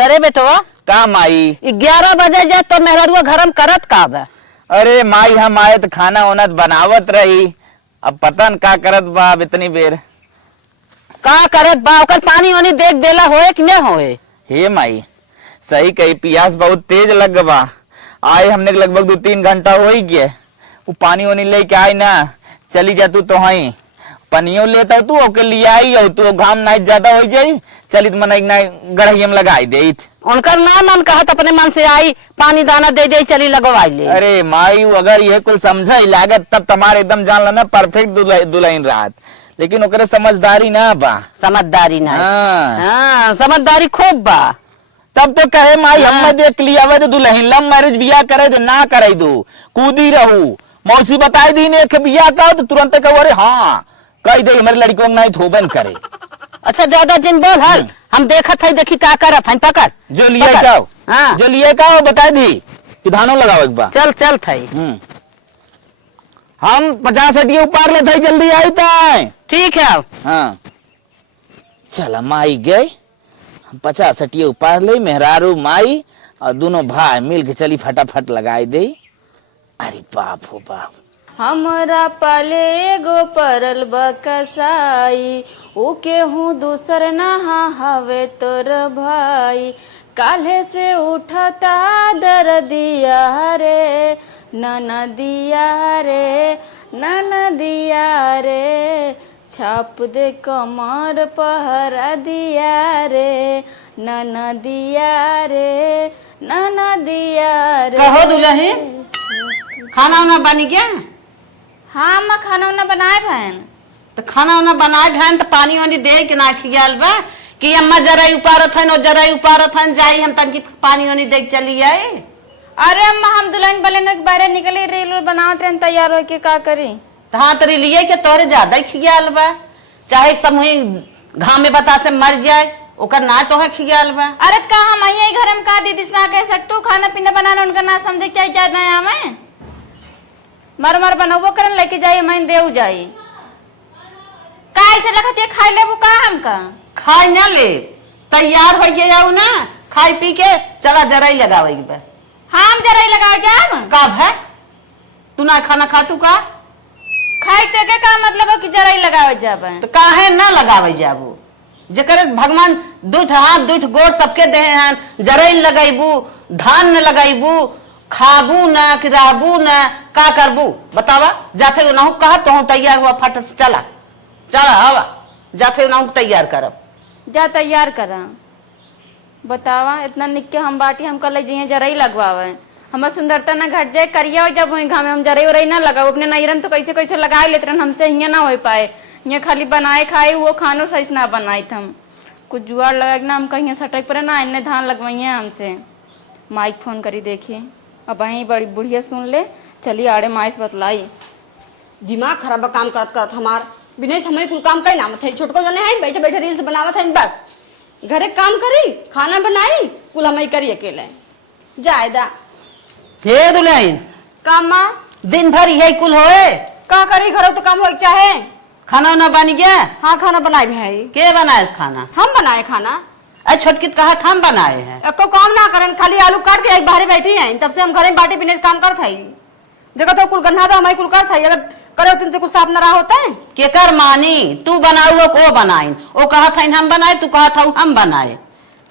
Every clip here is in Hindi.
करे बेटवा का माई 11 बजे जा तो मेहरुआ घरम करत का बा। अरे माई हम आए तो खाना वाना बनावत रही, अब पता न का करत बा इतनी बेर। का करत बा ओकर पानी वानी देख देला होए कि न होए। हे माई सही कही, पियास बहुत तेज लग बा। आए हमने लगभग 2-3 घंटा हो ही गया। वो पानी वानी लेके आई ना, चली जा तू तो हई पनियो लेता तू ओके लिए आई हो तू, घाम नहीं ज्यादा हो जाई चलित मन गढ़िया में लगाई दे। उनकर ना मन कहत अपने मन से आई पानी दाना दे दे चली लगवाई ले। अरे माई अगर ये कोई समझा लागत तब तुम्हारे एकदम जान ला ना परफेक्ट दुल्हन रात, लेकिन ओकरे समझदारी ना बा। समझदारी ना हाँ। समझदारी खूब बा। तब तो कहे माई हम देख लिया वे दुल्हन लव मैरिज बिया करे दे ना करे दो, कूदी रहू। मौसी बताई दी ने बिया का तो तुरंत कहो अरे हाँ कही दे हमारे लड़की को नहीं थोबन करे। अच्छा ज्यादा जिन बोल हल हम देखत है देखी का करत है पकड़ जो लिए का हाँ जो लिए का बता दी कि धानो लगाओ एक बार। चल चल थई हम 50 हटिए ऊपर ले थई जल्दी आई ताई। ठीक है। हाँ चला माई गए, हम 50 हटिए ऊपर ले मेहरारू माई और दोनों भाई मिल के चली फटाफट लगाई दे। अरे बाप हो बाप हमरा पाले एगो परल बकसाई ऊ केहू दूसर नहा हवे तोर भाई। काल्हे से उठता दर्दिया रे ननदिया रे ननदिया रे, छाप दे कमर पहरा दिया रे ननदिया रे ननदिया रे। कहो दुल्हन खाना वाना बन गया। हाँ अम्मा खाना वाना बनाए बहन। तो खाना वाना बनाए बहन तो पानी वानी दे के ना खियाल बा कि अम्मा जरा उपारत है जरा उपारत है जाई हम तनकी पानी वानी दे के चली आए। अरे अम्मा हम दुल्हन बले न बाहर निकले रेल बनाओ ट्रेन तैयार हो के का करी। तो हाँ तेरे लिए के तोहरे ज्यादा ही खियाल बा, चाहे समूह घाम में बता से मर जाए ओकर ना तो है खियाल बा। अरे का हम आई घर में का दीदी से ना कह सकतू खाना पीना बनाना उनका ना समझे चाहिए ज्यादा आवे मर मर बनबो करन लेके जाई मैं देऊ जाई का ऐसे लगत खाई लेबू का हम का खाए ना ले तैयार हो गए जाऊ ना खाई पी के चला जरा ही लगावे बा। हम जरा ही लगाओ जाब कब है तू ना खाना खा तू का खाई ते के का मतलब कि जरा ही लगाओ जाब तो काहे ना लगावे जाबू जेकर भगवान दूठ हाथ दूठ गोड़ सबके दे हैं जरा ही लगाईबू धान न लगाईबू खाबू ना कि रहबू ना का करबू बतावा। जाते ना कहा तो तैयार हुआ फट से चला चला हवा जाते ना तैयार करब जा तैयार करा बतावा इतना निक के हम बाटी हम कल जी जरा ही लगवावे हमार सुंदरता ना घट जाए करिया जब वही घामे हम जरा ही ना लगाओ अपने नैरन तो कैसे कैसे लगा लेते रहन हमसे हियाँ ना हो पाए यहाँ खाली बनाए खाए वो खानो सही ना बनाए हम कुछ जुआड़ लगा ना हम कहीं सटक पर ना इन्हें धान लगवाइए हमसे। माइक फोन करी देखिए अब वहीं बड़ी बुढ़िया सुन ले चलिए आड़े माइस बतलाई। दिमाग खराब काम करत करत हमार बिनेश हमें कुल काम कई नाम थे छोटको जने है बैठे बैठे रील्स बनावत है बस घरे काम करी खाना बनाई कुल हमें करी अकेले जायदा। हे दुल्हन कामा दिन भर यही कुल होए का करी घरों तो काम हो चाहे खाना वाना बन गया। हाँ खाना बनाए भाई के बनाए खाना हम बनाए खाना। अरे छोटकी कहा हम बनाए हैं एको काम ना करन खाली आलू काट के बाहर बैठी हैं तब से हम घरे बाटी बिनेश काम करत है देखो तो कुल गन्ना तो हमारी कुल करत है अगर करे तो कुछ साफ न रहा होता है के कर मानी तू बनाऊ वो बनाई वो कहा था हम बनाए तू कहा था हम बनाए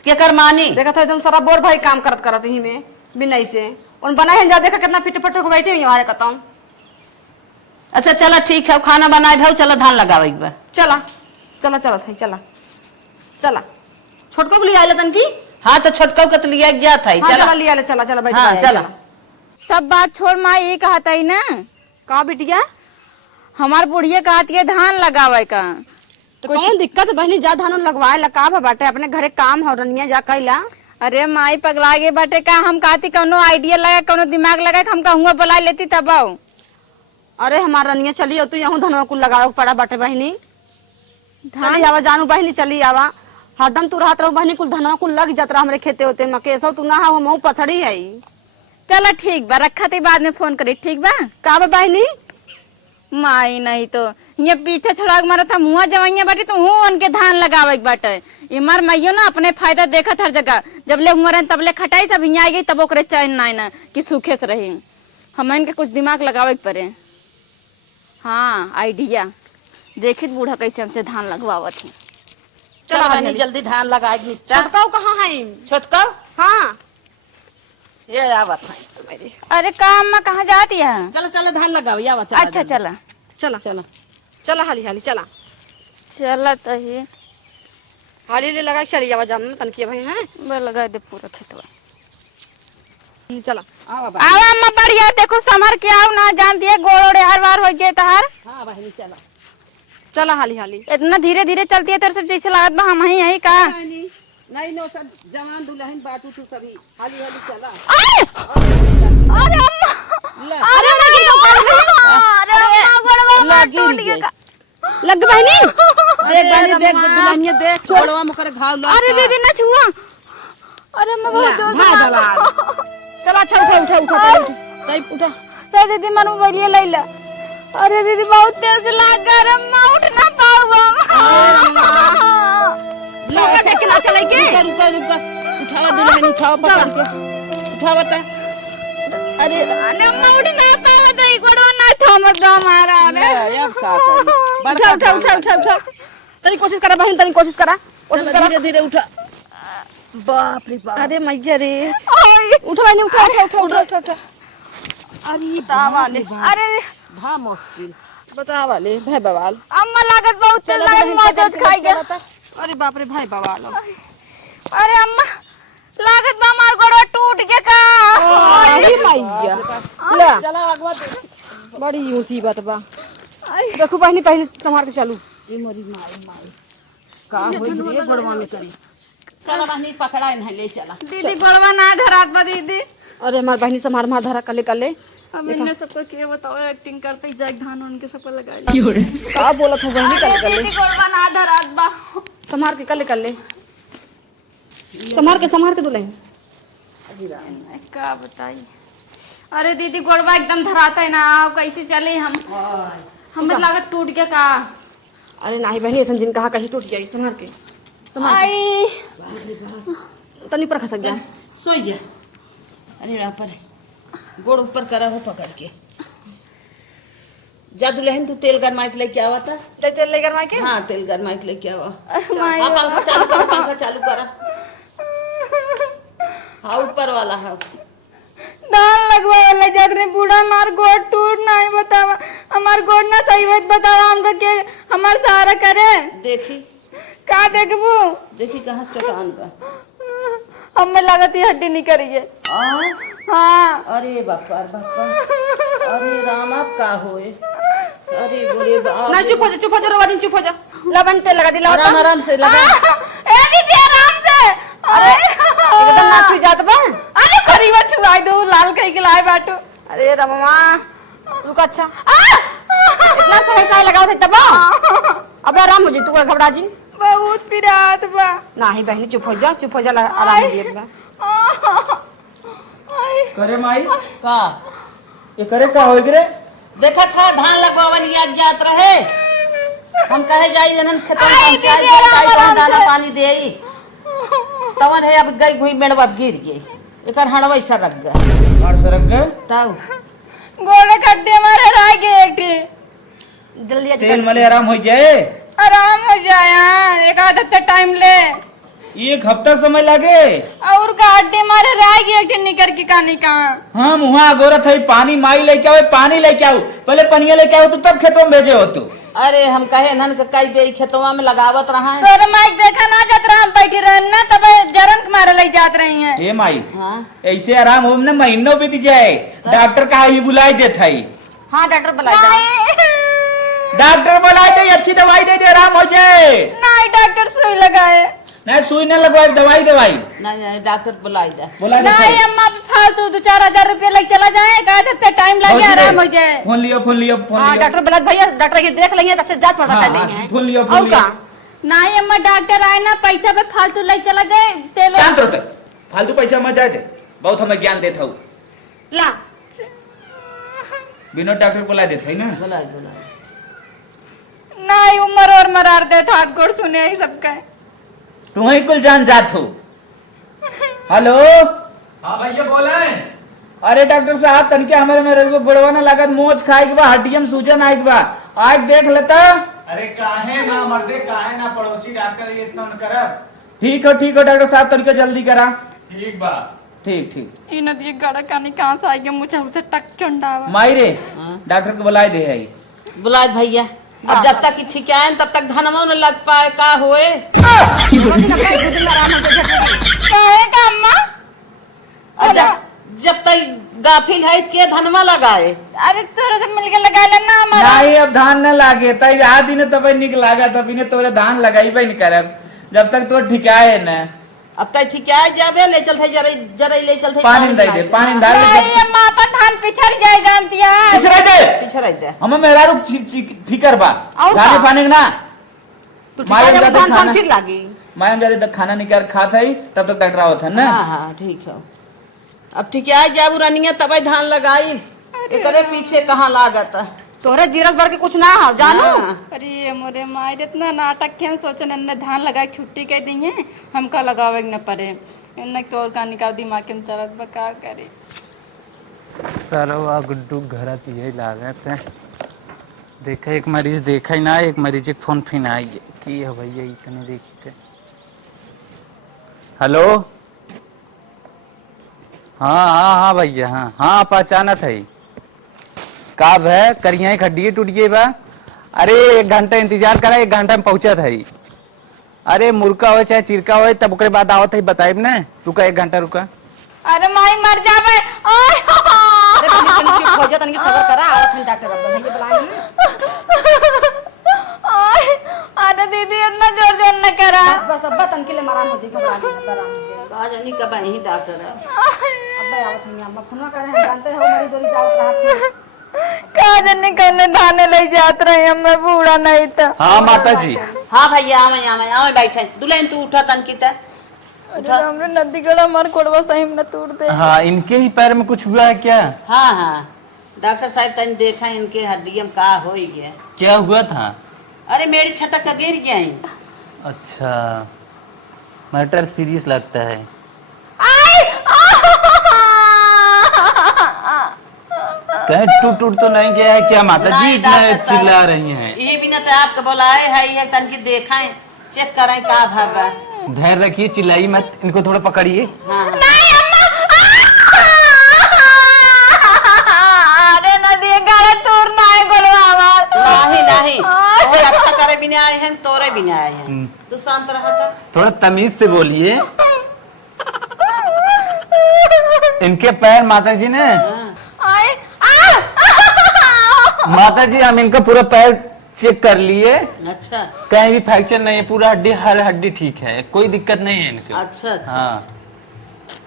के कर मानी देखा था एकदम सारा बोर भाई काम करत करत ही में बिना से उन बनाए जा देखा कितना फिट फट को बैठे हुई हमारे कतम। अच्छा चला ठीक है खाना बनाए भाव चला धान लगावे चला चला चला था चला चला छोटको को लिया तन की। हाँ तो छोटको के तो लिया गया था हाँ, चला लिया ले चला चला बैठ हाँ चला सब बात छोड़ माँ ये कहता ही ना कहा बिटिया हमार बुढ़िया कहती है धान लगावे का तो कौन दिक्कत बहनी जा धान लगवाए लगा बाटे अपने घरे काम हो रनिया जा कैला। अरे माई पगला गे बाटे का हम कहती कौनो आइडिया लगा कौनो दिमाग लगा हम कहूँगा बुला लेती तब आओ। अरे हमारा रनिया चलिए तू यहाँ धनवा कुल लगाओ पड़ा बाटे बहनी चली आवा जानू बहनी चली आवा हरदम तू रहत रहो बहनी कुल धनवा कुल लग जात रहा हमरे खेते होते मकेसो तू ना हो मऊ पछड़ी आई। चलो ठीक बा रखा ती बाद में फोन करी ठीक बा का बहनी माई नहीं तो ये पीछे छड़ाक मारा था मुआ जवाइया बाटी तो हूँ उनके धान लगावे के बाटे इमर मैयो ना अपने फायदा देखत हर जगह जब ले उमर तब ले खटाई सब यहाँ आ गई तब ओकरे चैन ना ना कि सूखे से रही हम इनके कुछ दिमाग लगावे के पड़े। हाँ आइडिया देखित बूढ़ा कैसे हमसे धान लगवावत है। चलो बहनी जल्दी धान लगाएगी छोटकाऊ कहाँ है? छोटका हाँ ये आवत है तुम्हारी। अरे का अम्मा कहाँ जाती है? चलो चलो धान लगाओ या अच्छा चला चला चलो चला हाली हाली चला चला तो ही हाली ले लगा चली आवा जाम तनकी भाई हैं मैं लगा दे पूरा खेतवा। चला आवा आवा अम्मा बढ़िया देखो संभर के आओ ना जानती है गोड़ ओड़े हर बार हो जाए तहार। हाँ बहनी चलो चला हाली हाली इतना धीरे धीरे चलती है तेरे सब जैसे लागत बा हम ही का। नहीं नो सब जवान दुल्हन बाटू तू सभी हाली हाली चला। अरे अम्मा अरे लगी अरे अम्मा गोड़वा टूट गया। लग बहनी देख बहनी देख दुल्हनिया देख छोड़वा मुकर घाव लगा। अरे दीदी ना छुआ। अरे अम्मा बहुत जोर से भाई चला अच्छा उठा उठा उठा तई उठा रे दीदी मन मोबाइल ले ले। अरे दीदी बहुत तेज लग गया अम्मा उठ ना पाऊंगा। लगा देख के ना चले के रुका रुका उठाओ दुल्हन उठाओ पकड़ के उठाओ बता। अरे अम्मा उठ ना पावा तो गोड़वा ना थमत दो हमारा। ले अब का करी उठा उठा उठा उठा उठा तनी कोशिश करा बहन तनी कोशिश करा धीरे धीरे उठा। बाप रे बाप अरे मैया रे उठा बहनी उठा उठा उठा उठा उठा उठा अरे तावा ले अरे भा मुश्किल बता वाले भाई बवाल अम्मा लागत बहुत चल लागत मौज खाई गया। अरे बाप रे भाई बवाल अरे अम्मा लागत बा हमार गोड़वा टूट गया का। अरे मैया ले चला अगवा बड़ी मुसीबत बा देखो बहनी पहले संभाल के चलू ये मोरी माई माई का होई रे गोड़वा में करी। चला बहनी पकड़ा नहीं ले चला। दीदी गोड़वा ना धरात बा दीदी। अरे हमार बहनी संभाल मार धरा कले कले अब इनने सबको के बताओ एक्टिंग करते जाग धान उनके सबको लगा ली। का बोलत हो बहनी कले कले दीदी गोड़वा ना धरात बा। संभाल के कले कले संभाल के दुल्हन का बताई। अरे दीदी गोड़वा एकदम धराता है ना कैसे चले हम हमें लागत टूट गया का। अरे नहीं बहनी ऐसा जिन कहा कहीं टूट जाई संभाल के आई तनी पर खसक जा सोई जा। अरे यहाँ पर गोड़ ऊपर करा हो पकड़ के जा दुल्हन तू तेल गरमा के लेके आवा था। तेल लेकर मार के हाँ तेल गरमा के लेके आवा। माई हाँ पंखा चालू करा पंखा चालू करा। हाँ ऊपर वाला है धान लगवा वाला जात रे बूढ़ा मार गोड़ टूट ना है बतावा हमार गोड़ ना सही बात बतावा हमका के हमार सहारा करे। देखी का देखबू देखी कहाँ चटान का हमें लागत ये हड्डी नहीं करिए। हाँ अरे बापा अरे राम आप का होए। अरे बोले बाप ना चुप हो जा रोवा दिन चुप हो जा लवन तेल लगा दिला आराम आराम से लगा। ए दीदी आराम से। अरे एकदम नाच हुई जात बा अरे खरीवा छुआई दो लाल कहीं के लाए बाटो। अरे रमवा रुक अच्छा इतना सही लगाओ थे तब अब आराम हो जी तू घबरा जी बहुत पिरात बा। नहीं बहनी चुप हो जा आराम हो जाएगा। करे माई का ये करे का होई रे देखा था धान लगवावन याद जात रहे हम कहे जाई जनन खेतन आई पहुंचाई दीदी, आराम, जाई आराम दाना से। पानी देई तवन है अब गई घुई मेड़वा गिर गई एकर हड़वा ऐसा लग गया मार सरक गए ताऊ गोड़े खड्डे मारे रह गए एक ठे जल्दी तेल मले आराम हो जाए। आराम हो जाए एक आधा तो टाइम ले एक हफ्ता समय लगे। और गड्ढे मारे रह गए एक ठे निकर के कहानी कहाँ। हम वहाँ गोरत है पानी माई लेके आओ पानी लेके आओ पहले पनिया लेके आओ तू तब खेतों में भेजे हो तू। अरे हम कहे नन के कई दे खेतवा में लगावत रहा है। तोरे माइक देखा ना जात रहा हम बैठी रहे ना तब जरन के मारे लग जात रही हैं। ए माई हाँ ऐसे आराम हो न महीनों बीत जाए डॉक्टर का ही बुलाई देता है। हाँ डॉक्टर बुला दे डॉक्टर बुलाई दे अच्छी दवाई दे दे आराम हो जाए। नहीं डॉक्टर सुई लगाए नहीं सुई न लगवाई दवाई नहीं डॉक्टर बुलाई दे बुला दे नहीं अम्मा फालतू 2-4 रुपये लग चला जाए कहा था टाइम लगे आराम हो जाए। फोन लियो हाँ डॉक्टर बुला भैया डॉक्टर के देख लेंगे अच्छे जांच पता कर लेंगे फोन लियो और का नहीं अम्मा डॉक्टर आए ना पैसा पे फालतू लग चला जाए तेल शांत रहो फालतू पैसा मत जाए थे बहुत हमें ज्ञान देता हूँ। ला बिना डॉक्टर बुला देते ना। बुलाए बुलाए। नहीं उम्र और मरार दे हाथ गोड़ सुने ही सबका। तुम्हें कुल जान जात हो। हेलो हाँ भैया बोला है। अरे डॉक्टर साहब तनके हमारे मेरे को गुड़वा ना लागत मोच खाए के बा हड्डियम सूजन आए के बा आज देख लेता। अरे काहे ना मर्दे काहे ना पड़ोसी डॉक्टर ये इतना करब। ठीक हो डॉक्टर साहब तनके जल्दी करा। ठीक बा। ठीक ठीक इन ये गड़ा कानी कहां से आई मुझे उसे टक चंडावा। माई रे हाँ। डॉक्टर को बुलाए दे है। बुलाए भैया। अब जब तक ठीक आए तब तक धनवा न लग पाए का होए। काहे का अम्मा? और जब तक गाफिल है के धनवा लगाए। अरे तोरे से मिलके लगा लेना हमारा। नहीं अब धान न लागे तई आज ही तब निक लागा तब इन्हें तोरे धान लगाई नहीं करब जब तक तो ठिकाए न। अब तक ठीक आए जाबे ले चलते जरे ले चलते पानी में दे पानी डाल दे नहीं अम्मा अपन धान पिछड़ जाए जानती है। पिछड़ा दे पीछे रह दे। हम मेरा रुक फिकर बा और गाने का? पानी ना तो मारे ठीक है ज्यादा धान खाना- पान फिर लागी। मैं हम ज्यादा खाना निकाल खाता ही तब तक डॉक्टर आवत है ना। हाँ हाँ ठीक है। अब ठीक आए जाबू रनिया तब धान लगाई एकरे पीछे कहाँ लागत। तोहरे जीरस भर के कुछ ना हो जानो। हाँ। अरे मोरे माई इतना नाटक खेल सोचन न धान लगा के छुट्टी कह दी है हमका लगावे न पड़े न तो और का निकाल दिमाग के चलत बका करे। सरवा गुड्डू घरत यही लागत है। देखा एक मरीज देखा ही ना एक मरीज के फोन फिन आई की है भैया इतने देखी थे। हेलो हाँ भैया हाँ पहचानत है। काब है करिया खड्डी टूट गई बा। अरे 1 घंटा इंतजार करा 1 घंटा में पहुंचा था। अरे मुर्गा हो चाहे चिरका हो तब ओकरे बाद आवत है बताइब ना। रुका 1 घंटा रुका। अरे माई मर जावे। ओए अरे तनी चुप हो जा तनी सबर करा आवत है डॉक्टर अब भैया बुलाए ना। ओए अरे दीदी इतना जोर जोर न करा। बस अब तन के लिए मरा मुझे घबरा आज नहीं कब यही डॉक्टर है। अब आवत है अम्मा फोन कर रहे हैं जानते हो मेरी दूरी जावत रहा का जने करने धाने ले जात रहे हम मैं बूढ़ा नहीं था। हाँ माता जी हाँ भैया आवे बैठे दुल्हन तू उठा तनकी त अरे हमने नदी गड़ा मार कोड़वा सही में न तोड़ दे। हाँ इनके ही पैर में कुछ हुआ है क्या? हाँ हाँ डॉक्टर साहब तन देखा इनके हड्डियम का हो ही गया। क्या हुआ था? अरे मेरी छटक का गिर गया ही। अच्छा मैटर सीरियस लगता है। कहीं टूट तो नहीं गया है क्या माता जी? नहीं, इतना डॉक्टर साहब। चिल्ला रही हैं। ये भी ना तो आपको बुलाए है ये तन की देखा चेक करें का भागा। धैर्य रखिए चिल्लाई मत इनको थोड़ा पकड़िए। हाँ अरे नदी गड़ा तोड़ना है गोड़वा नहीं नहीं और अच्छा करे भी नहीं आए हैं तोरे भी नहीं आए हैं। तू शांत रहा था। थोड़ा तमीज से बोलिए। इनके पैर माता जी ने आए माता जी हम इनका पूरा पैर चेक कर लिए। अच्छा कहीं भी फ्रैक्चर नहीं है पूरा हड्डी हर हड्डी ठीक है कोई दिक्कत नहीं है इनके। अच्छा अच्छा। हाँ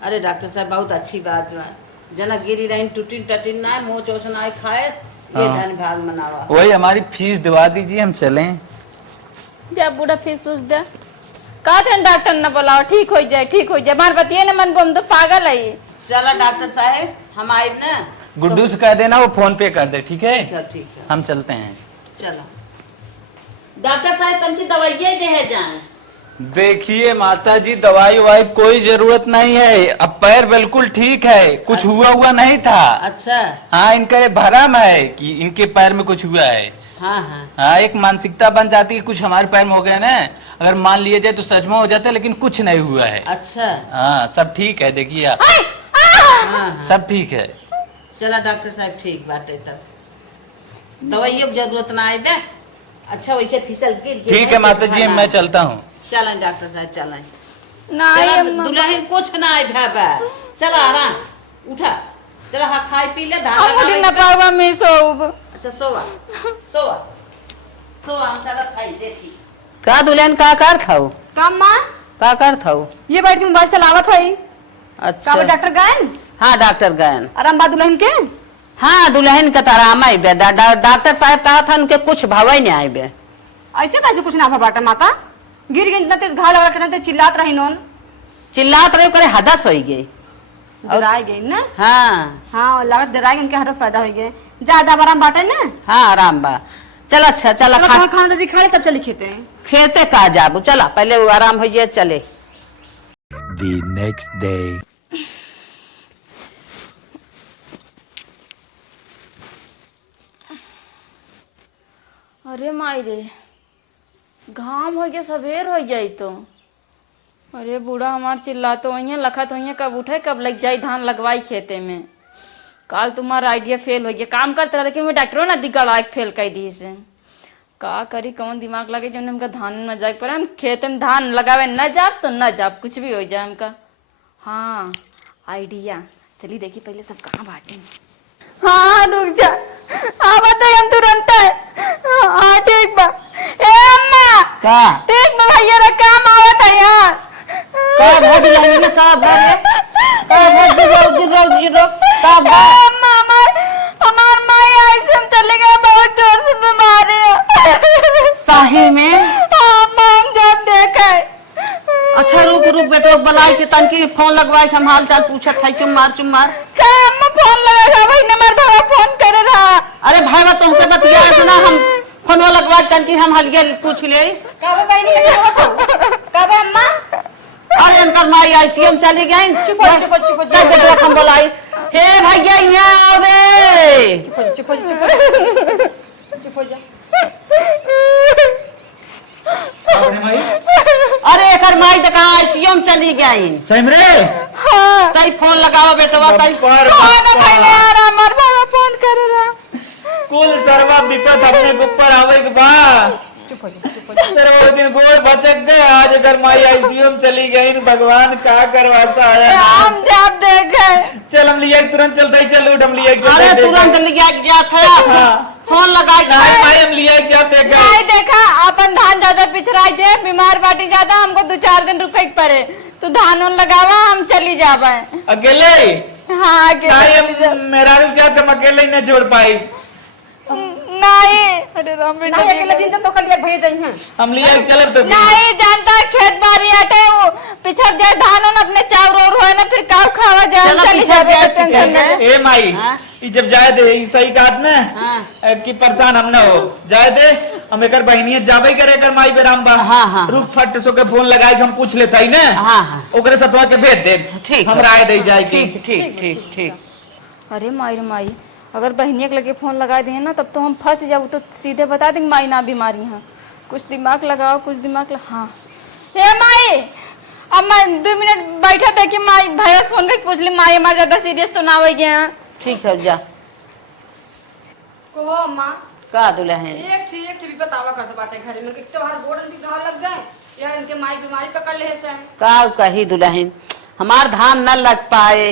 अरे डॉक्टर साहब बहुत अच्छी बात है जना गिरी रही टूटिन टटिन ना मुंह चोसन आए खाए ये हाँ। धन भाग मनावा। वही हमारी फीस दिवा दीजिए हम चलें। जा बूढ़ा फीस उस दे का डॉक्टर न बुलाओ ठीक हो जाए मार बतिए न मन बम तो पागल है ये। चला डॉक्टर साहब हम आए ना। गुड्डू से कह देना वो फोन पे कर दे ठीक है। ठीक है हम चलते हैं। चलो डॉक्टर साहब तन की दवाइयाँ दे है जाए। देखिए माता जी दवाई वाई कोई जरूरत नहीं है। अब पैर बिल्कुल ठीक है कुछ हुआ नहीं था। अच्छा हाँ इनका ये भरम है कि इनके पैर में कुछ हुआ है। हाँ हाँ हाँ एक मानसिकता बन जाती है कुछ हमारे पैर में हो गया ना अगर मान लिया जाए तो सच में हो जाता है लेकिन कुछ नहीं हुआ है। अच्छा हाँ सब ठीक है देखिए आप हाँ सब ठीक है। चला डॉक्टर साहब ठीक बात है तब दवाइयों की जरूरत ना आए दे। अच्छा वैसे फिसल गिर ठीक है माता जी मैं चलता हूँ। चलें डॉक्टर साहब चलें। नहीं चला अम्मा दुल्हन कुछ ना आए भाबा। चला आराम उठा चला हाँ खाई पी ले धान अब मुझे न लगावे। पाऊंगा मैं सोऊब। अच्छा सोवा सोवा सोवा हम चला खाई देखी का दुल्हन का कर खाओ काम मां का कर खाओ। ये बैठ के मोबाइल चलावत है अच्छा का डॉक्टर गायन हाँ डॉक्टर गयन। आराम बा दुल्हन के हाँ दुल्हन के तरह हम आई बे डॉक्टर साहब कहा था उनके कुछ भावे नहीं आए बे। ऐसे कैसे कुछ ना बाटा माता गिर गई इतना तेज घाव लगा कितना तेज चिल्लात रही नोन चिल्लात रहे करे हदस हो गई। डराई गई ना। हाँ हाँ लागत डराई गई उनके हदस पैदा हो गए ज्यादा आराम बाटे ना। हाँ आराम बा। चल अच्छा चला चलो खा खाना खाना दादी खाए तब चली खेते हैं। खेते का जाबू चला पहले वो आराम हो जाए चले। The next day. अरे माई रे, घाम हो गया, सवेर हो जाई तो। अरे बूढ़ा हमार चिल्ला तो वही लखत वही कब उठे कब लग जाई धान लगवाई खेते में। काल तुम्हारा आइडिया फेल हो गया, काम करते रहा लेकिन मैं डॉक्टरों ना दिगड़ा फेल कर दी से। का करी कौन दिमाग लगे जो हमका धान न जाए पर हम खेत में धान लगावे न जाब तो न जाब कुछ भी हो जाए हमका। हाँ आइडिया, चलिए देखिए पहले सब कहाँ बांटे। हाँ रुक जा, हाँ बताइए हम तुरंत है। हाँ ठीक बा। ए अम्मा का ठीक बा भैया रा काम आवत है यार। का भज जाए ना का भज का भज जीरो का भज। अम्मा हमार माई ऐसे हम चले गए, बहुत जोर से बीमार है। साही में हाँ माम जब देखे। अच्छा रुक रुक बेटो बुलाई के तनकी फोन लगवाए हम हाल चाल पूछत है चुम्मार का अम्मा फोन लगा भाई नंबर भाई फोन करे रहा। अरे भाई बा तुमसे बतिया सुना हम फोन लगवा तनकी हम हलिए पूछ ले। कब बहनी कब अम्मा अरे इनका माई आईसीएम चली गई। चुप हो चुप हो चुप हो तब बेटो हम बुलाई हे भैया यहाँ आओ रे। चुप हो चुप हो चुप हो जा। अरे एकर माई तो कहाँ आईसीएम चली गई। सही रे। हाँ कई फोन लगाओ बेटवा कई हाँ ना भाई ने आ रहा हमार भाई फोन करे रहा। कुल सर्वा विपद अपने ऊपर आवे के बा। चुप हो जा चुप हो तेरे वो दिन गोड़ बचक गए, आज अगर माई आईसीयू में चली गई, भगवान का करवाता है। हम जब देखे चल हम लिया तुरंत चलते ही चल उठ हम लिया अरे तुरंत लिया जात है फोन लगाए माई हम लिया जाते गए। नहीं देखा अपन धान ज्यादा पिछड़ा जे बीमार बाटी ज्यादा हमको 2-4 दिन रुके पड़े। तू धान उन लगावा हम चली जावा। अकेले हाँ नहीं मेरा रुक जाते हम अकेले ही नहीं छोड़ पाई। नहीं अरे राम बेटा नहीं अकेले जिंदा तो कल भेज जाई हैं। हम लिया चल तो नहीं जानता खेत बाड़ी आटे वो पिछड़ जाए धान उन अपने चाउर और होए ना फिर काव खावा जाए चलो चली पिछड़ जावे जाए, तो टेंशन पिछड़ नहीं। ए माई हाँ? ई जब जाए दे ई सही बात ना हाँ। कि परेशान हम ना हो जाए दे। हम एकर बहनिया जाबे करे कर माई बेराम बा। हाँ, हाँ। रुक फट सो के फोन लगाई हम पूछ लेता ही ना। हाँ, हाँ। ओकरे सतवा के भेज दे। ठीक हम है। राय दे जाए की। ठीक ठीक ठीक ठीक। अरे माई रे माई, अगर बहनिया के लगे फोन लगा देंगे ना तब तो हम फंस जाओ। तो सीधे बता देंगे माई ना बीमारी है। कुछ दिमाग लगाओ कुछ दिमाग हाँ हे माई अब मैं 2 मिनट बैठा था कि माई भाई फोन करके पूछ ली माई हमारे ज्यादा सीरियस तो ना हो गया। ठीक है जा को अम्मा का दुल्हन एक भी बतावा करते बाटे घरे में कि तोहार गोड़न भी कहाँ लग गए या इनके माई बीमारी पकड़ ले से। का कही दुल्हन हमार धान न लग पाए।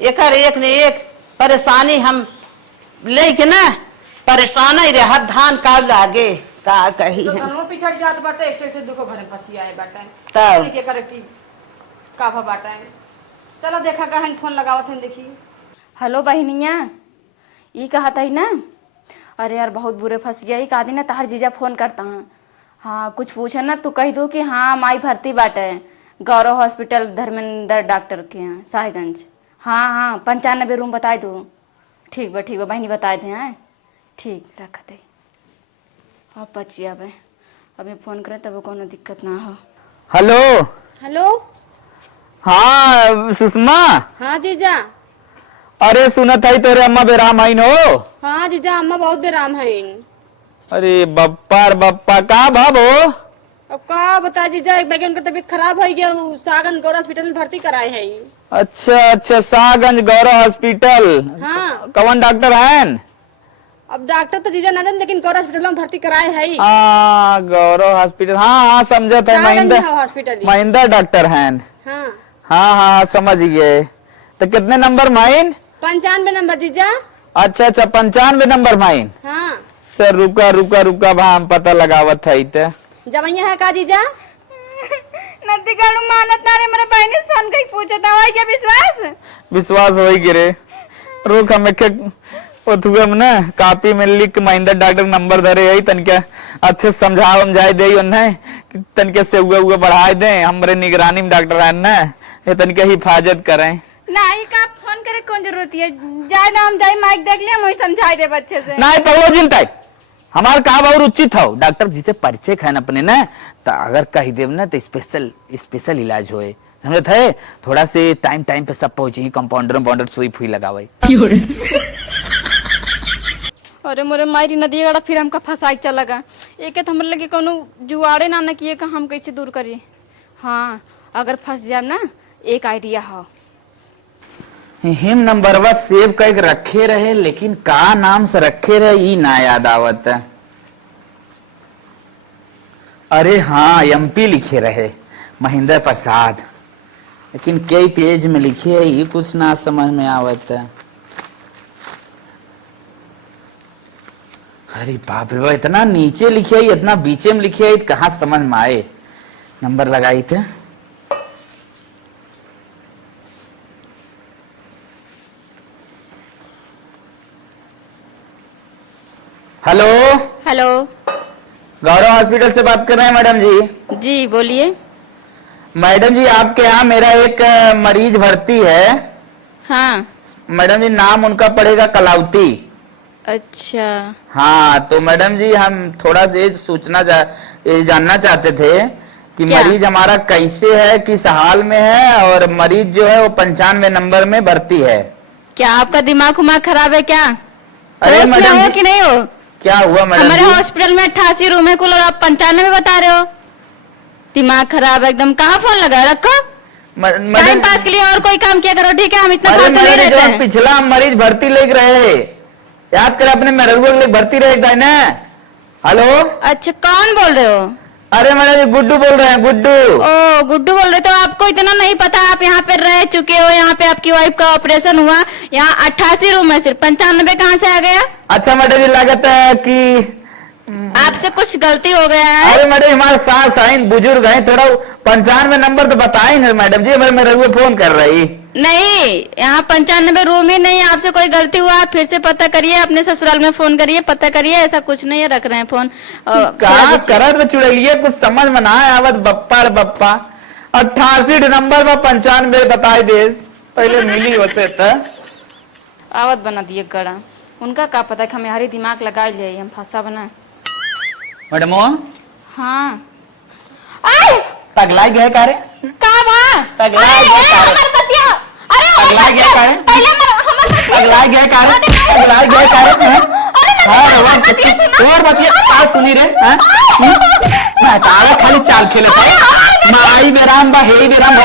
एकर एक न एक परेशानी हम ले के ना परेशान ही रह धान का लागे का कही तो है धनवा पिछड़ जात बाटे एक दुखो घरे फंसी आए बाटे तब के करे की काफा बाटे। चलो देखा कहां फोन लगावत हैं देखी। हेलो बहनिया ये कहा था ही ना। अरे यार बहुत बुरे फंस गया। कहा दी ना तार जीजा फोन करता है। हाँ कुछ पूछे ना तू कह दो कि हाँ माई भर्ती बाटे गौरव हॉस्पिटल धर्मेंद्र डॉक्टर के यहाँ साहिगंज। हाँ हाँ 95 रूम बता दो। ठीक बा बहनी बता दे। हैं ठीक रख दे अब बचिए। अब फोन करें तब कोनो दिक्कत ना हो। हेलो हेलो हाँ सुषमा। हाँ जीजा। अरे सुनत है तोरे अम्मा बेराम आई हो। हाँ जीजा अम्मा बहुत बेराम है। अरे बप्पा का भाबो। अब का बता जीजा एक बैगन का तबीयत खराब हो गया सागन गौर हॉस्पिटल में भर्ती कराए है। अच्छा सागंज गौरव हॉस्पिटल। हाँ कौन डॉक्टर हैं। अब डॉक्टर तो जीजा ना जान लेकिन गौर हॉस्पिटल में भर्ती कराए है। हाँ गौरव हॉस्पिटल हाँ समझत है सागंज में हॉस्पिटल ही। महिंद्रा डॉक्टर हैं। हाँ हाँ समझ गए। तो कितने नंबर माइन। 95 नंबर जीजा। अच्छा 95 नंबर माइन। हाँ सर रुका भा हम पता लगावत है। जवैया है का जीजा। नती कालू मानत ना रे मेरे बहनी फोन करके पूछे था वही क्या विश्वास हो गिरे। रुक हम एक ओथुए में ना कॉपी में लिख महिंद्रा डॉक्टर नंबर धरे है तनके अच्छे समझाओ समझाई दे तनके से हुए बढ़ाए दे। हमारे निगरानी में डॉक्टर है ना ये तनके हिफाजत करें। नहीं का फोन करे कौन जरूरत है, जाए ना हम जाए माइक देख लिया, वही समझाई दे बच्चे से। नहीं पगलो चिंता हमार काम और उचित हो डॉक्टर जी से परिचय खान अपने ना, तो अगर कह देव ना तो स्पेशल इलाज होए, समझत है। थोड़ा से टाइम टाइम पे सब पहुंची, कंपाउंडर सुई फुई लगावे। अरे मोरे मायरी नदी गड़ा फिर हमका फंसाई चलगा, एक तो हमरे लगे कोनो जुआड़े ना न किए का हम कैसे दूर करिए। हाँ अगर फंस जाए ना, एक आइडिया हो। हिम नंबरवा सेव कर रखे रहे, लेकिन का नाम से रखे रहे ई ना याद आवत। अरे हाँ एमपी लिखे रहे महेंद्र प्रसाद, लेकिन कई पेज में लिखे है ये कुछ ना समझ में आवत। अरे बाप रे, इतना नीचे लिखे है, इतना बीचे में लिखे है, कहाँ समझ में आए। नंबर लगाई थे। हेलो हेलो गौरव हॉस्पिटल से बात कर रहे हैं मैडम जी। जी बोलिए। मैडम जी आपके यहाँ मेरा एक मरीज भर्ती है। हाँ मैडम जी नाम उनका पड़ेगा कलावती। अच्छा। हाँ तो मैडम जी हम थोड़ा से जानना चाहते थे कि क्या? मरीज हमारा कैसे है, किस हाल में है, और मरीज जो है वो 95 नंबर में भर्ती है। क्या आपका दिमाग उमाग खराब है क्या? अरे होश में मैडम हो जी, कि नहीं हो? क्या हुआ मैडम हमारे जी? हॉस्पिटल में 88 रूम है कुल और आप 95 बता रहे हो। दिमाग खराब है एकदम। कहाँ फोन लगा रखो, टाइम पास के लिए और कोई काम किया करो, ठीक है? हम इतना अरे फालतू नहीं मैडम जी, रहते जो हैं। पिछला मरीज भर्ती लेके रहे, याद कर अपने मेहरबूब के भर्ती रहे ना। हेलो अच्छा कौन बोल रहे हो? अरे मैडम जी गुड्डू बोल रहे हैं, गुड्डू। ओ गुड्डू बोल रहे, तो आपको इतना नहीं पता, आप यहाँ पे रह चुके हो, यहाँ पे आपकी वाइफ का ऑपरेशन हुआ, यहाँ 88 रूम है, सिर्फ 95 कहाँ से आ गया? अच्छा मैडम जी लागत है कि आपसे कुछ गलती हो गया है। अरे मैडम हमारे सास आइन बुजुर्ग हैं, थोड़ा 95 नंबर तो बताए ना मैडम जी। मेरे फोन कर रही नहीं, यहाँ 95 रूम ही नहीं, आपसे कोई गलती हुआ आप फिर से पता करिए, अपने ससुराल में फोन करिए, पता करिए, ऐसा कुछ नहीं है, रख रहे हैं फोन। कहा करत में चुड़ैलिए, कुछ समझ में ना आवत बप्पा रे बप्पा। 88 नंबर में 95 बताई दे, पहले मिली होते था। आवत बना दिए गड़ा, उनका क्या पता कि हमें हरी दिमाग लगा लिया, हम फंसा बना। मैडम हाँ पगला गए कारे, पगला गए कारे, पगला गए कारे, पगला गए कारे, पगला गए कारे। और बतिया आज सुनी रे, मैं तारा खाली चाल खेले था। माई बेराम बा, हे बेराम बा,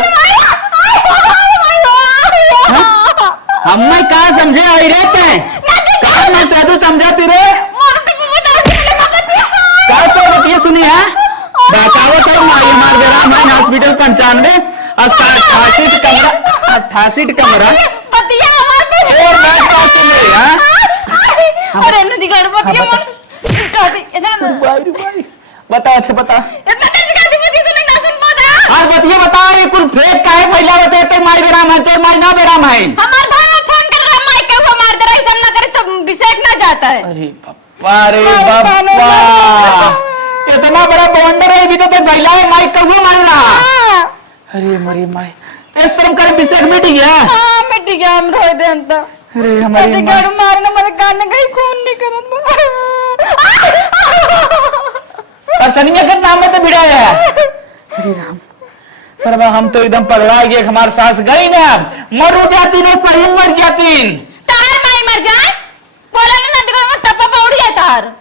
हमें का समझे आई रहते हैं, का मैं साधु समझा तू रे, का तो बतिया सुनी है, बतावत है माई हमार बेराम है हॉस्पिटल 95 और 88 कमरा और मैं का सुने। अरे नदी गड़ बतिया मन बता अच्छा बता, इतना दिखा दी सुन ना सुन पाता। आज बतिया बता, ये कुल फेक का है, पहला बता तो माई बेराम है, तो माई ना बेराम है। हमार घर में फोन कर रहा, माई के वो मार दे रहा, ऐसा ना करे तो बिसेक ना जाता है। अरे बापा रे बापा, इतना बड़ा बवंडर है, भी तो महिला है, माई कौवा मार रहा। अरे मरी माई, इस तरह करे बिसेक मिट गया। हां मिट गया, हम रह दे अंत। अरे हमारी गड़ मारने मेरे कान में कहीं खून नहीं करत। और सनिया के नाम में तो भिड़ा है। अरे राम सर, हम तो एकदम पगला गए, हमारे सास गई ना, मर जाती ना, सही मर जाती। तार माई मर जाए, बोला ना नदी में टप्पा पौड़ गया तार।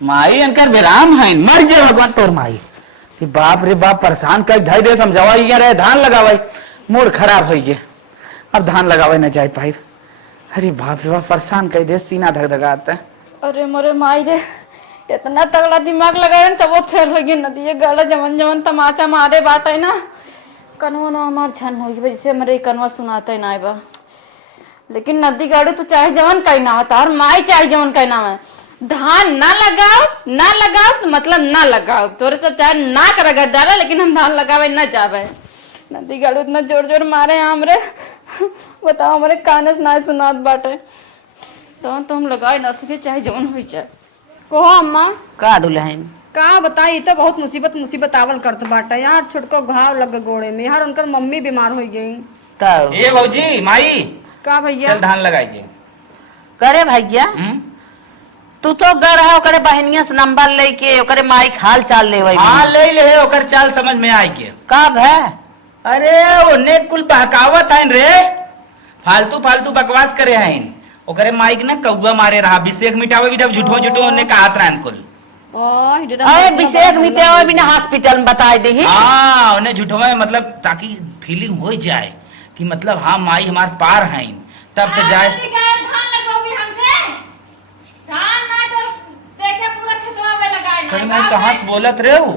माई अंकर बेराम है, मर जाए भगवान तोर माई। बाप रे बाप, परेशान कर धाई दे, समझावा रहे, धान लगावाई, मूड खराब हो गए, अब धान लगावे न जाए पाई। अरे बाप रे बाप, परेशान कर दे, सीना धक धकाता। अरे मोरे माई रे, इतना तगड़ा दिमाग लगाए तब वो फेल हो गई नदी, ये गड़ा जमन जमन तमाचा मारे बाटे ना, कनवा ना हमार झन हो गई, जैसे मेरे कनवा सुनाता ही ना बा। लेकिन नदी गाड़ी तू चाहे जवन कहना होता, और माई चाहे जवन कहना है, धान ना लगाओ तो मतलब ना लगाओ, तोरे सब चाहे ना कर डाला, लेकिन हम धान लगावे ना जावे। नदी गाड़ी इतना जोर जोर मारे हमरे, बताओ हमारे काने से ना सुनात बाटे, तो हम लगाए ना सके, चाहे जवन हो जाए। कहो अम्मा, का दुल्हन का बताई, तो बहुत मुसीबत आवल करत बाटा यार। छोटको घाव लग गोड़े में यार, उनकर मम्मी बीमार हो गई। तो ये भौजी माई का भैया चल धान लगाइए। करे भैया तू तो गए रहा ओकरे बहनिया से नंबर लेके ओकरे माई के हाल चाल लेवे हाँ ले ले ओकर चाल समझ में आई के। कब है? अरे ओने कुल बहकावत है रे, फालतू फालतू बकवास करे हैं। ओकरे माई के ना कौवा मारे रहा, अभिषेक मिटावे भी जब झूठो झूठो ओने कहत रहन कुल। अरे अभिषेक मिटावे बिना हॉस्पिटल में बताई दी। हाँ उन्हें झूठो में मतलब ताकि फीलिंग हो जाए कि मतलब हाँ माई हमार पार हैं, तब तो जाए। धान लगवाओगी हमसे? धान ना तो देखे पूरा खेतवा में लगाए अरे मैं कहाँ से बोलत रे हो?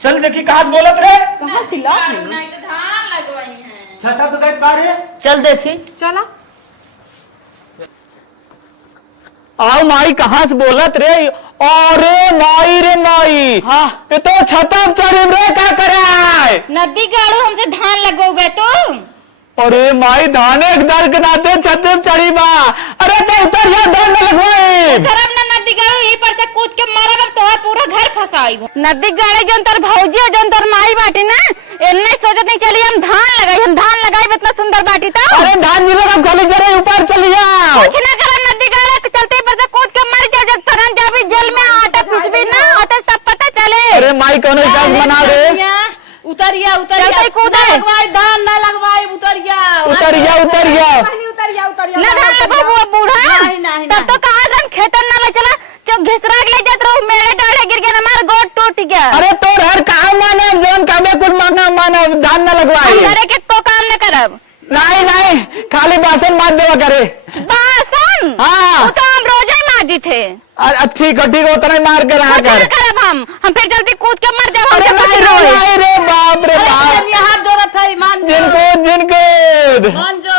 चल देखी कहाँ से बोलत रे। कहाँ चिल्ला नहीं तो धान लगवाई है। छता तो कहीं पाड़े। चल देखी। चला आओ माई कहाँ से बोलत रे? अरे माई रे माई, हाँ ये तो छतम चढ़ी रे, क्या कराए? नदी गाड़ू हमसे धान लगोगे तुम? अरे माई धाने के दर के नाते छतम चढ़ी बा। अरे तो उतर जा, धान न लगवाए। धरम ना नदी गाड़ू यहीं पर से कूद के मारा अब तो पूरा घर फंसाई। नदी गाड़े जन तर भौजी और जन तर माई बाटी ना, इन्ने सोचत नहीं चली हम धान लगाई इतना सुंदर बाटी था। अरे धान मिलो हम खाली जरे ऊपर चली जाओ। कुछ ना करा नदी गाड़े चलते पर से कूद के मर जा, जब तुरंत जाबी जल में आटा पिसबी ना आटा तब पता चले। अरे माई कौन हिसाब बना रे? उतरिया चलते कूदे। लगवाई धान ना लगवाई उतरिया उतरिया उतरिया। ना धान लगो बुआ बूढ़ा तब तो कहा धान खेतन ना ले चला जब घिसरा ले जात रहो मेरे डाढ़े गिर गया हमारा गोड़ टूट गया। अरे तो हर काम माने जोन कामे कुछ माने धान न लगवाए। करे के को काम न करब। नहीं नहीं खाली बासन मार देवा करे। बासन? हाँ। वो तो हम रोज ही माजी थे। ठीक है उतना ही मार कर रहा कुछ कर। न करब हम फिर जल्दी कूद के मर जाओ। अरे नहीं रे बाप रे बाप, हाथ जोड़त है मान जिनको मान जो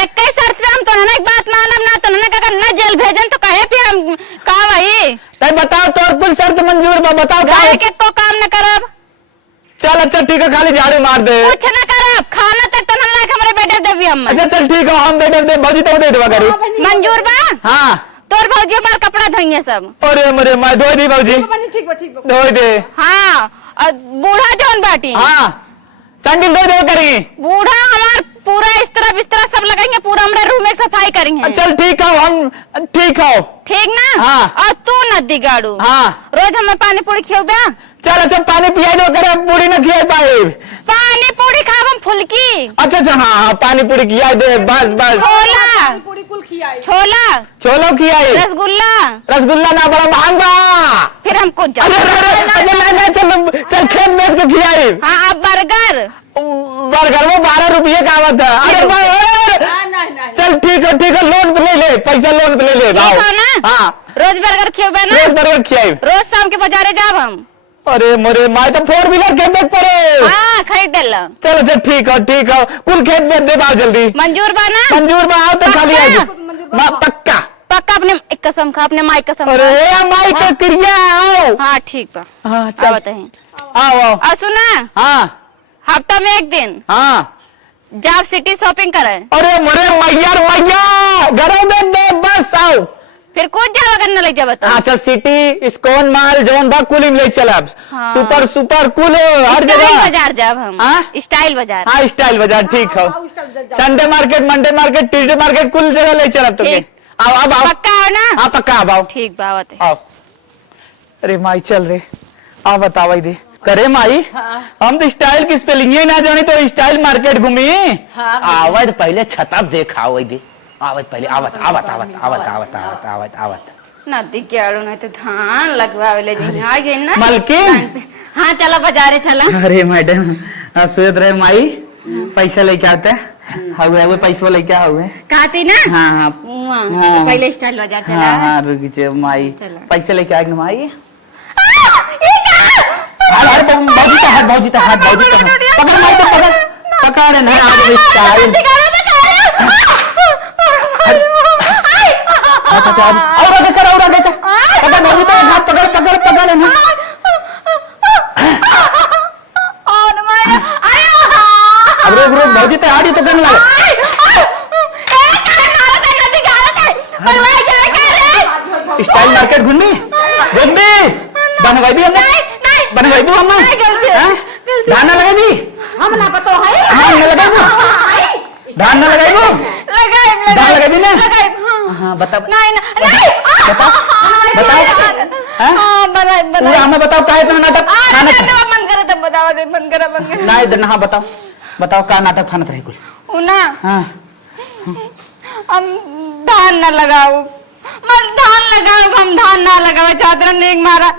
एक कई शर्त पे हम तो ना एक बात मानब ना तो ना अगर न जेल भेजन तो कहे फिर हम का वही तय बताओ तो कुल शर्त मंजूर बा, बताओ घरे के को काम न करब। चल अच्छा ठीक है खाली झाड़ू मार दे। कुछ न करब खाना तक तो न लायक हमरे बेटे देवी हम। अच्छा चल ठीक है हम बेटे दे भौजी तो दे देवा करी। मंजूर बा? हाँ तोर भौजी हमार कपड़ा धोइए सब। अरे मरे मैं धो दी भौजी, धो दे। हाँ और बूढ़ा जौन बाटी हाँ सैंडल धो देवा करी। बूढ़ा हमार पूरा इस तरह बिस्तरा सब लगाएंगे, पूरा हमारे रूम में सफाई करेंगे। चल ठीक है हम ठीक हो। ठीक ना? हाँ। और तू नदी गाड़ू हाँ रोज हमें पानी पूरी खियो बा। चल अच्छा पानी पियाई दो करे, पूरी न खियाई पाए। पानी पूरी खाब हम फुल्की। अच्छा अच्छा हाँ पानी पूरी खियाई दे बस बस। छोला छोला छोलो खियाई। रसगुल्ला रसगुल्ला ना बड़ा महंगा। फिर हमको अरे अरे नहीं चल खेत बेच के खियाई। हाँ अब बर्गर बर्गर वो 12 रुपये का आवत है। अरे चल ठीक है लोन पे ले ले, पैसा लोन पे ले ले। ठीक है ना? हाँ रोज बर्गर खियो बा ना? रोज बर्गर खियाई। रोज शाम के बाजारे जाब हम। अरे मोरे माई तो 4 व्हीलर खेत बेच पड़े। हाँ खरीद दिल। चल अच्छा ठीक है कुल खेत बेच दे बाव जल्दी। मंजूर बा ना? मंजूर बा आओ तो खाली आज पक्का पक्का अपने एक कसम खा अपने माई कसम खा। अरे माई के क्रिया आओ। हाँ ठीक बा। हाँ चल आओ आओ और सुना हाँ हफ्ता में एक दिन हाँ जाब सिटी शॉपिंग करे। अरे मोरे मैया घरों में दे बस आओ। फिर कुछ जाब अगर न ले जाब तो। अच्छा सिटी इस्कॉन माल जौन बा कुल ले चलब। हाँ। सुपर कुल हर स्टाइल जगह। बाजार जाब हम। हाँ? स्टाइल बाजार। हाँ स्टाइल बाजार ठीक है। Sunday market Monday market Tuesday market कुल जगह ले चलब तो ठीक। आओ अब आओ पक्का हो ना? हाँ पक्का अब आओ। ठीक बात है। आओ अरे माई चल रे आ बतावा दे करे माई। हम तो स्टाइल की स्पेलिंग ही ना जानी तो स्टाइल मार्केट घूमी। आवत पहले छतप देखा दे आवत पहले आवत आवत आवत आवत आवत आवत आवत आवत नदी के आड़ू नहीं तो धान लगवावे ले जी आ गई ना मलकिन। हाँ चला बाजारे चला। अरे मैडम सोच रहे माई पैसा लेके आता हुए पैसा लेके हुए। कहती ना? हाँ हाँ हाँ। पहले स्टाइल बाजार चला। हाँ हाँ रुक जा माई चला। पैसा लेके आएगा माई। ये क्या? अरे भौजी का हाथ पकड़ माई तो पकड़ है ना आज स्टाइल। अच्छा और देखा पकड़ भौजी तो हाथ पकड़ है ना। अब रुक भौजी तो हाथ ही तो करने लगा। स्टाइल मार्केट घूमी बनवाई भी हमने बनवाई भी हम धाना लगे भी हम ना पतो है धान न लगाइबू धान न लगाइबू लगाइब धान लगाइबी ना लगाइब हाँ बताओ नहीं नहीं बताओ हां बनाइब पूरा हमें बताओ काहे इतना नाटक खाना मन करे तब बतावा दे मन करे नहीं इधर हाँ बताओ बताओ का नाटक फानत रही कुछ उना हाँ हम धान न लगाओ मत धान लगाओ हम धान ना लगावे चादर ने एक मारा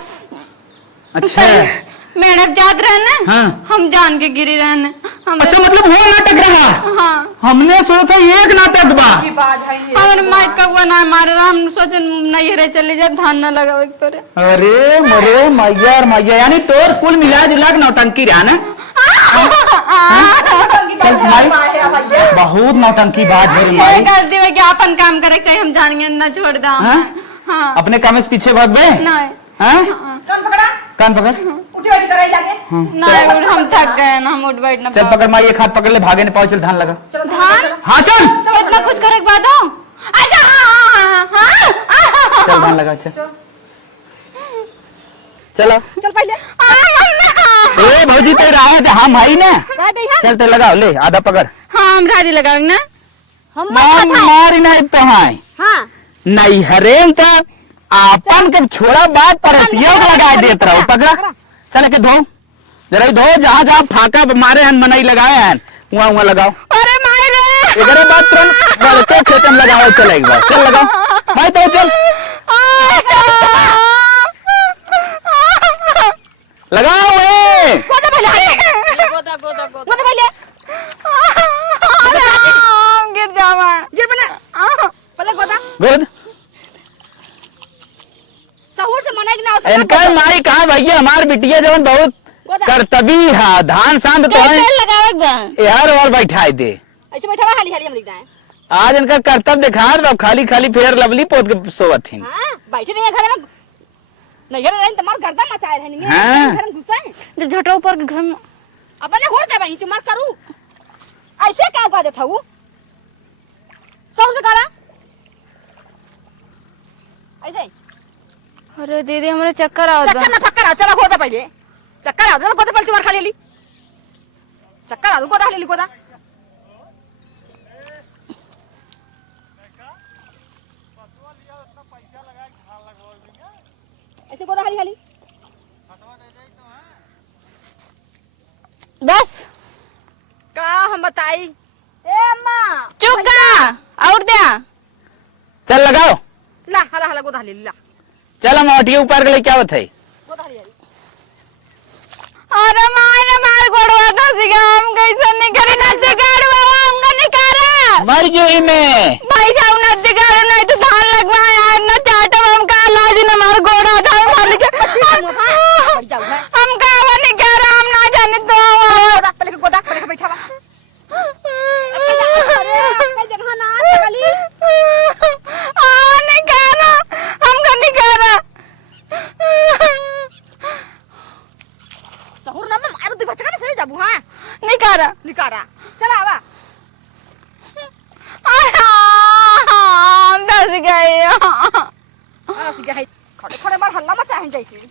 अच्छा मैडम जात रहे ना हाँ। हम जान के गिरी रहने अच्छा मतलब वो नाटक रहा हाँ हमने सोचा था एक नाटक बा हमारे माइक का हुआ ना मारे हम सोचे नहीं रे चली जाए धान ना लगावे तोरे अरे मरे मैया और मैया यानी तोर कुल मिला जुला के नौटंकी रहा ना चल माई बहुत नौटंकी बात है रे माई गलती है कि अपन काम करे चाहिए हम जानिए ना छोड़ दा हाँ? हाँ अपने काम से पीछे भाग गए नहीं हाँ कान पकड़ा कान पकड़ उठी बैठ करे जाके नहीं हम थक गए ना हम उठ बैठ ना चल पकड़ माई एक हाथ पकड़ ले भागे ने पाओ चल धान लगा चलो धान हाँ चल इतना कुछ करे के बाद हो अच्छा चल धान लगा चल चलो चल पहले ए भौजी तो रहा है हम भाई ना रह गई है चल तो लगाओ ले आधा पकड़ हाँ हम राजी लगाएंगे ना हम मारी नहीं तो हाय हां नहीं हरेम तो आपन के छोड़ा बात परसिया लगा देत रहो पकड़ा चल के धो जरा धो जहां जहां फाका मारे हन मनई लगाए हन वहां लगाओ अरे माई रे एकरे बाद तुरंत बड़के खेत में लगाओ चल एक बार चल लगाओ भाई तो चल लगाओ ए गोदा पहले गोदा गोदा पहले गिर जावा गिर बना पहले गोदा गुड सहूर से मनाई ना होता इनकर माई कहां भैया हमार बिटिया जवन बहुत करतबी है धान शाम तो है लगावे बा यार और बैठाई दे ऐसे बैठा हुआ हाली हाली हम लिखना है आज इनका कर्तव्य दिखा दो खाली खाली फेर लवली पोत के सोवत थी हां बैठे नहीं है घर में नहीं घर नहीं तुम्हारा गर्दन मचाए रहनी है हाँ। घर में घुसा है जब झटो ऊपर के घर में अपने होर दे भाई चुमार करू ऐसे क्या कर देता हूं सौर से करा ऐसे अरे दीदी हमारे चक्कर आवत बा चक्कर ना फक्कर आ चला गोदा पहले चक्कर आ चला गोदा पहले चुमार खा ले ली चक्कर आ गोदा ले ली गोदा ऐसे गोदा हाली हाली बस का हम बताई ए अम्मा चुप का और दिया चल लगाओ ला हला हला गोदा हाली ला चल हम हटिए ऊपर के लिए क्या होता है गोदा हाली हाली अरे मायने मार गोड़वा तो सिगा हम कैसे निकली ना सिगाड़वा हमका निकारा मर जो ही में भाई साहब न दिगाड़ो नहीं तो धान लगवा यार न चाटो हमका लाज न मार गोड़ा था मार के हट जाओ है हमका वो निकारा हम ना जाने तो गोदा पहले के बैठा बा अरे कई जगह ना चली आ निकारा हमका निकारा सहूर ना में मारो तू बचका ना सही जाबू हां निकारा निकारा चला आवा दस गए आ सिगा है खड़े खड़े बार हल्ला मचा है जैसे